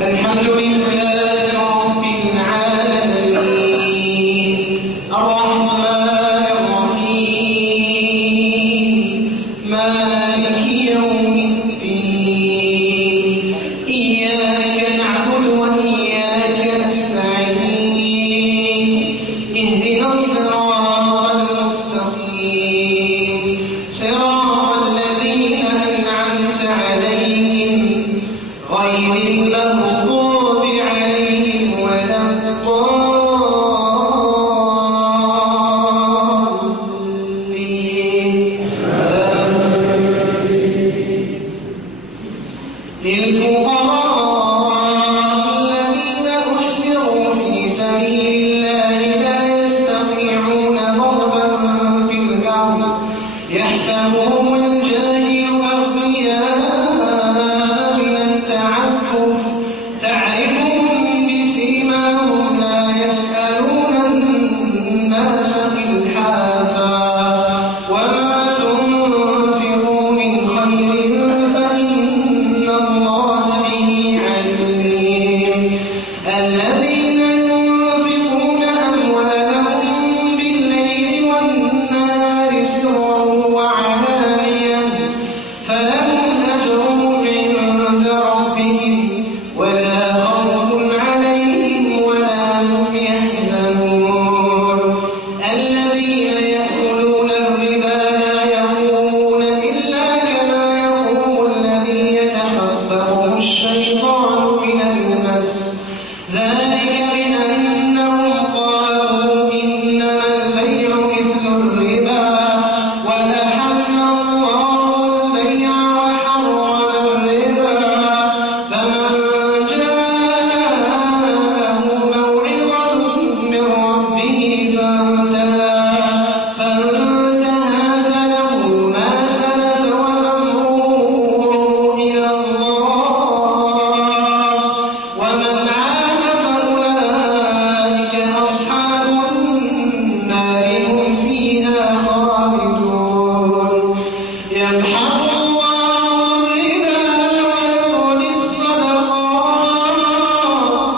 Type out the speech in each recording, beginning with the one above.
الحمد لله رب العالمين الرحمن الرحيم مالك يوم الدين إياك نعبد وإياك نستعين اهدنا الصراط المستقيم صراط الذين أنعمت عليهم غير المغضوب عليهم ولا الضالين للفقراء الذين أحسروا في سبيل الله لا يستطيعون ضربا في الأرض يحسبهم الجاهل أغنياء من التعفف تعرفهم بسيماهم لا يسألون الناس إلحافا وما تنفقوا من خير فإن الله به عليم الذين ينفقون أموالهم بالليل والنهار سرا وعلانية فلهم أجرهم عند ربهم ولا خوف عليهم ولا هم يحزنون الذين يأكلون الربا لا يقومون إلا كما يقوم الذي يتخبطه الشيطان من المس ذلك بأنهم قالوا إنما البيع مثل الربا وأحل الله البيع وحرم الربا فمن جاءه موعظة من ربه فانتهى فله ما سلف وأمره إلى الله ومن عاد فأولئك أصحاب النار هم فيها خالدون يمحق الله الربا ويربي الصدقات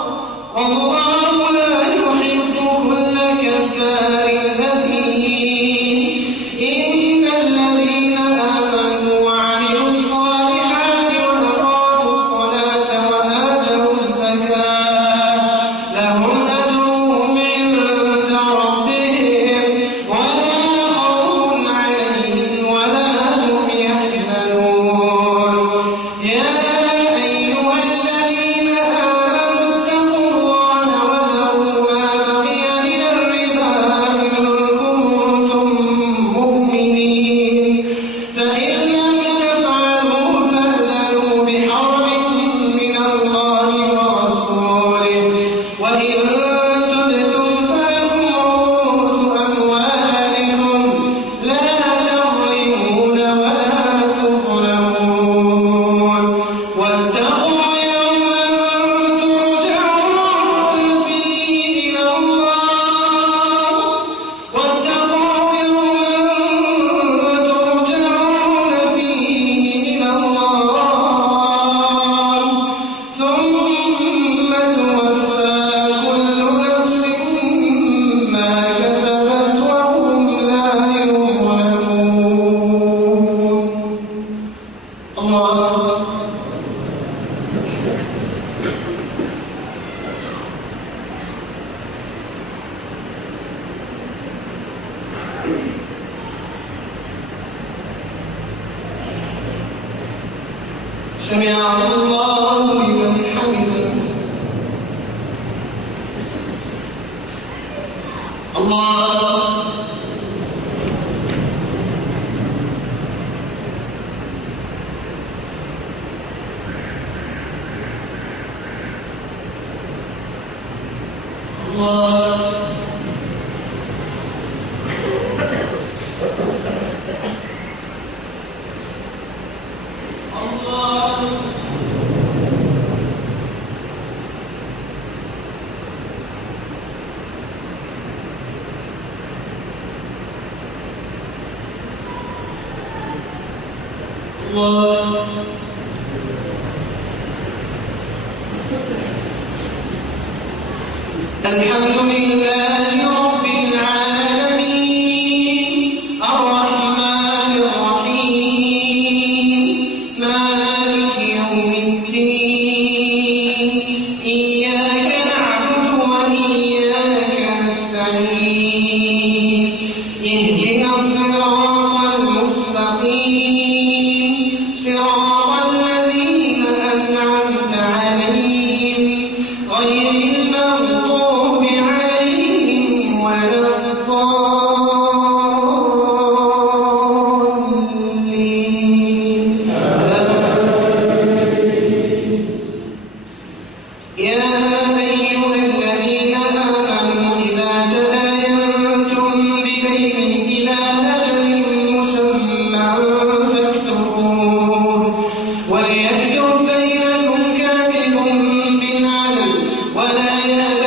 والله لا يحب كل كفار أثيم إن الذين آمنوا وعملوا الصالحات وأقاموا الصلاة وآتوا الزكاة لهم أجرهم عند ربهم ولا خوف عليهم ولا هم يحزنون يا أيها الذين آمنوا اتقوا الله وذروا ما بقي من الربا إن كنتم مؤمنين فإن لم تفعلوا فأذنوا بحرب من الله ورسوله وإن تبتم فلكم رؤوس أموالكم لا تظلمون ولا تظلمون واتقوا يوما ترجعون فيه إلى الله واتقوا يوما ترجعون فيه إلى الله ثم توفى كل نفس ما كسبت وهم لا يظلمون الله سمع الله لمن حمده الله الله الله الله الحمد لله رب العالمين الرحمن الرحيم مالك يوم الدين إياك نعبد وإياك نستعين اهدنا الصراط المستقيم صراط الذين أنعمت عليهم غير المغضوب عليهم ولا الضالين يا أيها الذين آمنوا إذا تداينتم بدين إلى أجل مسمى فاكتبوه وليكتب بينكم كاتب بالعدل ولا يأتي